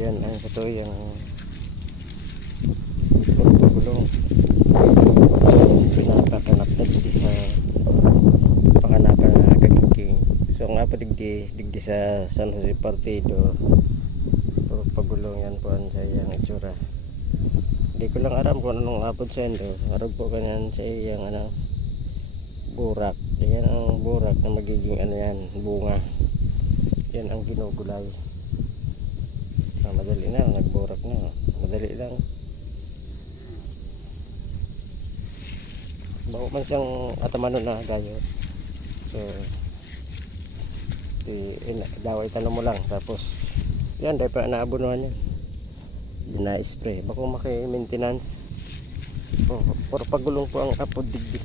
yan ang ito yung pagulong pinapakanap na digdi sa pakanapan na kagiging. So nga po digdi sa San Jose Partido pagulong yan po sa iyang itsura. Hindi ko lang aram kung anong apod sa endo. Arog po kanyan sa iyang burak. Yan ang burak na magiging bunga. Yan ang ginugulay. Madali na, nagburak na. Madali lang. Bago man siyang atamanon na gayot. So daway tanong mo lang. Tapos yan, dahil pa naabunuhan yan. Na-spray. Bako maki-maintenance. Puro pagulong po ang apod digdi